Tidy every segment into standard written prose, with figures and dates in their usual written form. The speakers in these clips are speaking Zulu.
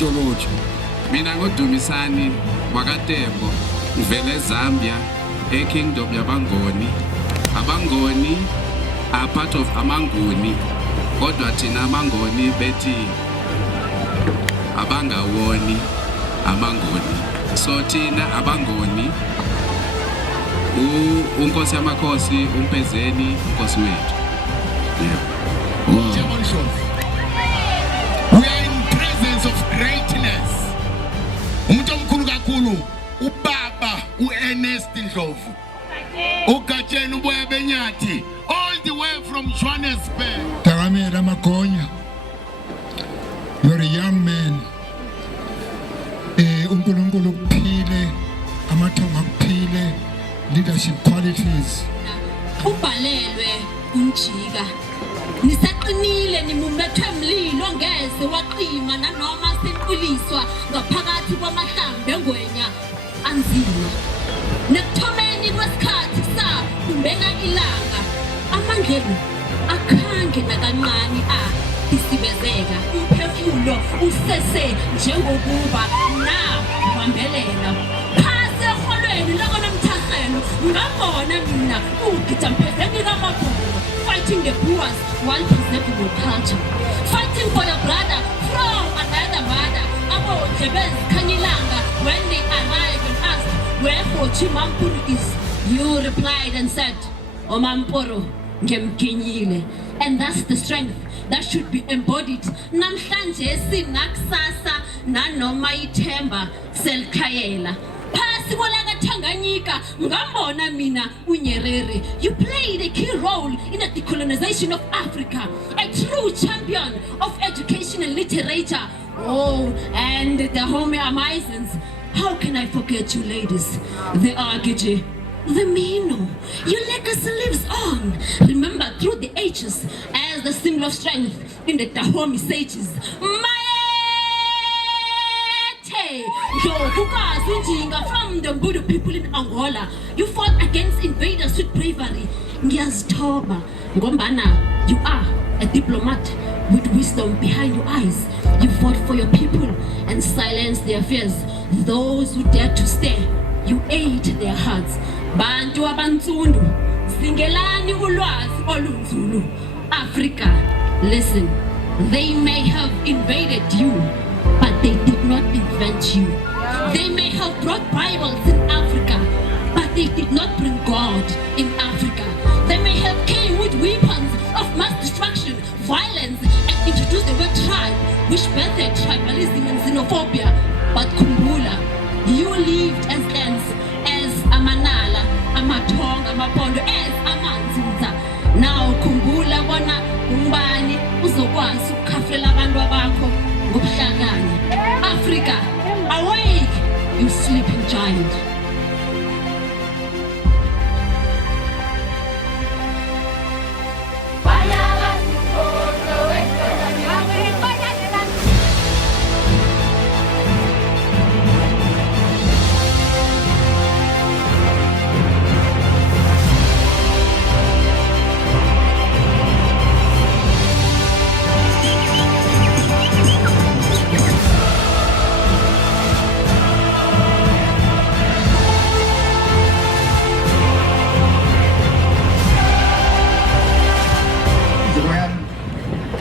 Tsholotsho. Mina ngoDumisani wakaTembo ngivela eZambia eKingdom yaBangoni. Abangoni are part of Amanguni. Kodwa thina Amangoni bethi abangawoni Amangoni. So thina Abangoni uNkosi yamakhosi uMpezeni uNkosi wethu. We are in presence of greatness. Umuntu omkhulu kakhulu ubaba uErnest Ndlovu. Ugatsheni uboya benyathi all the way from Johannesburg. Takamela Magonya. You're a young man. uNkulunkulu kuphile, amathonga kuphile, leadership qualities. Ubhalelwe unjika. Nisaqinile nimumbethwe emlilo ngeze waqima nanoma senqiliswa ngaphakathi kwamahlambe engwenya anzima. Nekuthomeni kwesikhathi kumbeka ilanga amandleni akhange nakancane isibezeka umphefumulo usese njengokuba na ubambelela phase eholweni lakonomthahelo ngabona mina ugida mphezeni kamabholo fighting the boers while preserving your culture, fighting for your brother from another mother. Abo Jebez Kanyilanga, when they arrived and asked where Chimampuru is, you replied and said, Omampuru ngemkinyile. And that's the strength that should be embodied. Namhlanje sinakusasa nanoma ithemba selkhayela. Phasi kolaka Tanganyika ngambona mina uNyerere. You played a key role in the decolonization of Africa, a true champion of education and literature. Oh, and the Homie Amaisons. How can I forget you ladies? The Agiji, the Mino. Your legacy lives on. Remember through the ages as the symbol of strength in the Dahomey sages. From the Budu people in Angola, you fought against invaders with bravery. Ngiyazithoba ngombana you are a diplomat with wisdom behind your eyes. You fought for your people and silenced their fears. Those who dared to stare, you ate their hearts. Bantu abansundu, zingelani ulwazi olunzulu. Africa, listen, they may have invaded you, but they did not invent you. They may have brought Bibles in Africa, but they did not bring God in Africa. They may have came with weapons of mass destruction, violence, and introduced the word tribe, which birthed tribalism and xenophobia. But Kumbula, you lived as ants, as Amanala, Amatonga, Amapondo, as Amanzinza. Now Kumbula wana umbani uzokwazi ukukhafela abantu bakho ngobuhlakani. Africa, awake, you sleeping giant.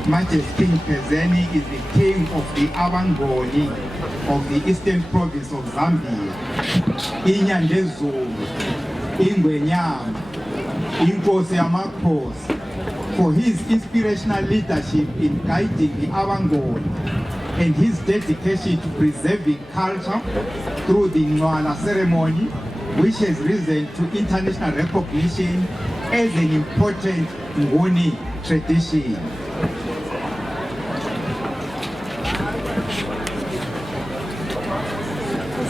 Majesty King Pezeni is the king of the Abangoni of the eastern province of Zambia. Inyandezulu, Ingwenyama, Inkosi yamakhosi, for his inspirational leadership in guiding the Abangoni and his dedication to preserving culture through the Nwala ceremony, which has risen to international recognition as an important Ngoni tradition.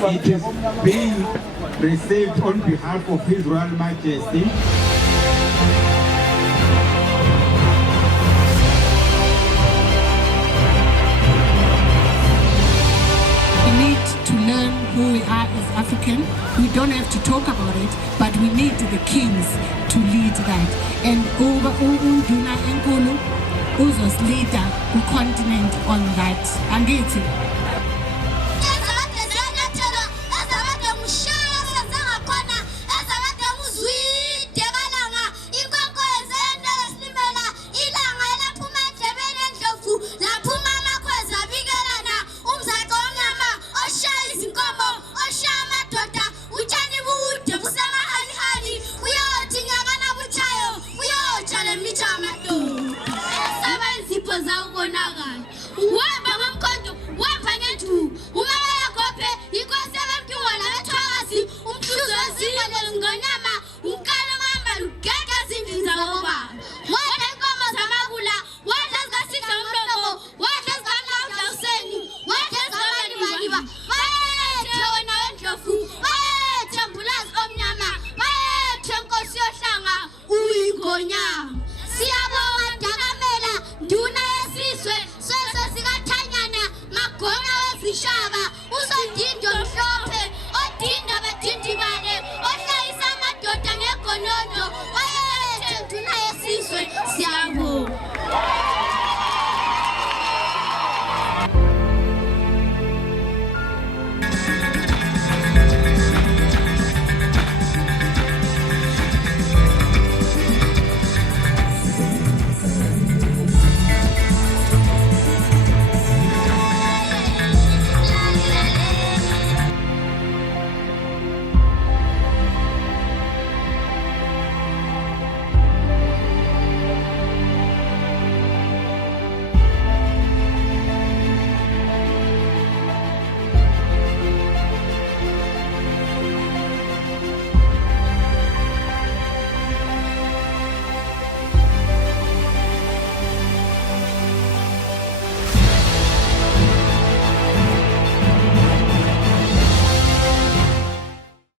It is being received on behalf of His Royal Majesty. We need to learn who we are as African. We don't have to talk about it, but we need the kings to lead that. And over Unduna Enkulu, who's leader, who continent on that. Angiti. Gonya.